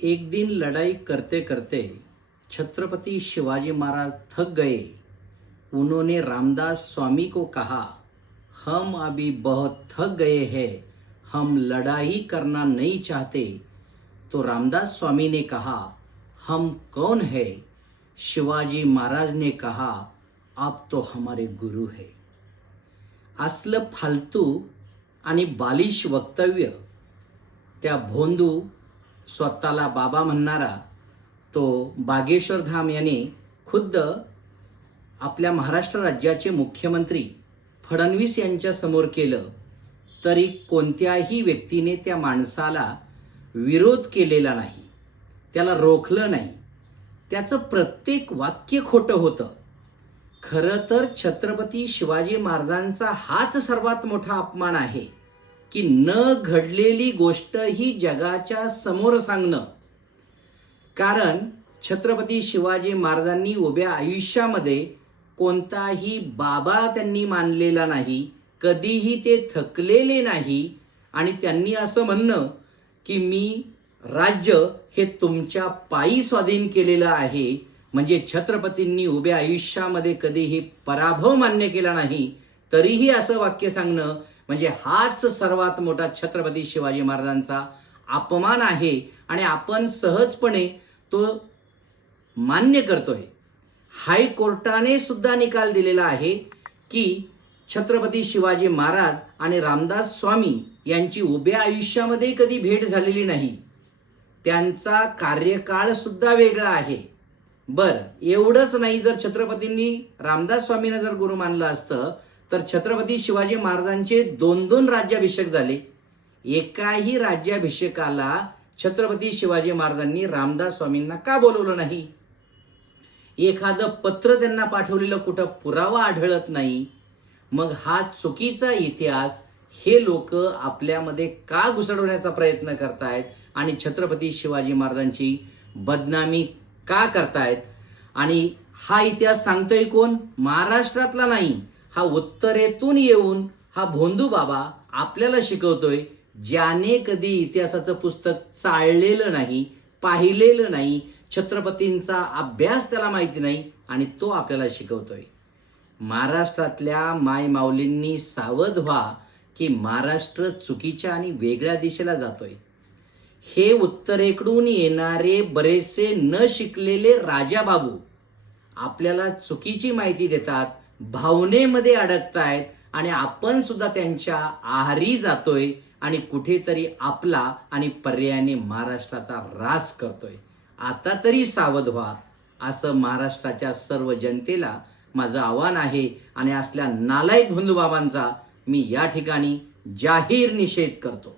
एक दिन लड़ाई करते करते छत्रपति शिवाजी महाराज थक गए। उन्होंने रामदास स्वामी को कहा, हम अभी बहुत थक गए हैं, हम लड़ाई करना नहीं चाहते। तो रामदास स्वामी ने कहा, हम कौन है? शिवाजी महाराज ने कहा, आप तो हमारे गुरु है। असलं फालतू आणि बालिश वक्तव्य त्या भोंदू स्वतःला बाबा म्हणणारा तो बागेश्वर धाम याने खुद्द आपल्या महाराष्ट्र राज्याचे मुख्यमंत्री फडणवीस यांच्या समोर केलं, तरी कोणत्याही व्यक्तीने त्या माणसाला विरोध केलेला नाही, त्याला रोखलं नाही। त्याचं प्रत्येक वाक्य खोटं होतं। खरं तर छत्रपती शिवाजी महाराजांचा हाच सर्वात मोठा अपमान आहे की न घडलेली गोष्ट ही जगाच्या समोर सांगणं। कारण छत्रपती शिवाजी महाराजांनी उभ्या आयुष्यामध्ये कोणताही बाबा त्यांनी मानलेला नाही, कधीही ते थकलेले नाही। आणि त्यांनी असं म्हणणं की मी राज्य हे तुमच्या पायी स्वाधीन केलेलं आहे, म्हणजे छत्रपतींनी उभ्या आयुष्यामध्ये कधीही पराभव मान्य केला नाही, तरीही असं वाक्य सांगणं म्हणजे हाच सर्वात मोठा छत्रपती शिवाजी महाराजांचा अपमान आहे। आणि आपण सहजपणे तो मान्य करतोय। हायकोर्टाने सुद्धा निकाल दिलेला आहे की छत्रपती शिवाजी महाराज आणि रामदास स्वामी यांची उभ्या आयुष्यामध्ये कधी भेट झालेली नाही, त्यांचा कार्यकाळ सुद्धा वेगळा आहे। एवढंच नाही, जर छत्रपतींनी रामदास स्वामींना जर गुरु मानलं असतं तर छत्रपती शिवाजी महाराजांचे 2-2 राज्याभिषेक झाले। एकाही राज्याभिषेकाला छत्रपती शिवाजी महाराजांनी रामदास स्वामींना का बोलवलं नाही? एखादं पत्र त्यांना पाठवलेलं कुठं पुरावा आढळत नाही। मग हा चुकीचा इतिहास हे लोक आपल्यामध्ये का घुसडवण्याचा प्रयत्न करतायत आणि छत्रपती शिवाजी महाराजांची बदनामी का करतायत? आणि हा इतिहास सांगतोय कोण? महाराष्ट्रातला नाही, हा उत्तरेतून येऊन हा भोंदू बाबा आपल्याला शिकवतोय, ज्याने कधी इतिहासाचं पुस्तक चाळलेलं नाही, पाहिलेलं नाही, छत्रपतींचा अभ्यास त्याला माहिती नाही आणि तो आपल्याला शिकवतोय। महाराष्ट्रातल्या मायमाऊलींनी सावध व्हा की महाराष्ट्र चुकीच्या आणि वेगळ्या दिशेला जातोय। हे उत्तरेकडून येणारे बरेचसे न शिकलेले राजाबाबू आपल्याला चुकीची माहिती देतात, भावनेमध्ये अडकतायत आणि आपण सुद्धा त्यांच्या आहारी जातोय आणि कुठेतरी आपला आणि पर्यायाने महाराष्ट्राचा ऱ्हास करतोय। आता तरी सावध व्हा, असं महाराष्ट्राच्या सर्व जनतेला माझं आव्हान आहे। आणि असल्या नालायक भोंदूबाबांचा मी या ठिकाणी जाहीर निषेध करतो।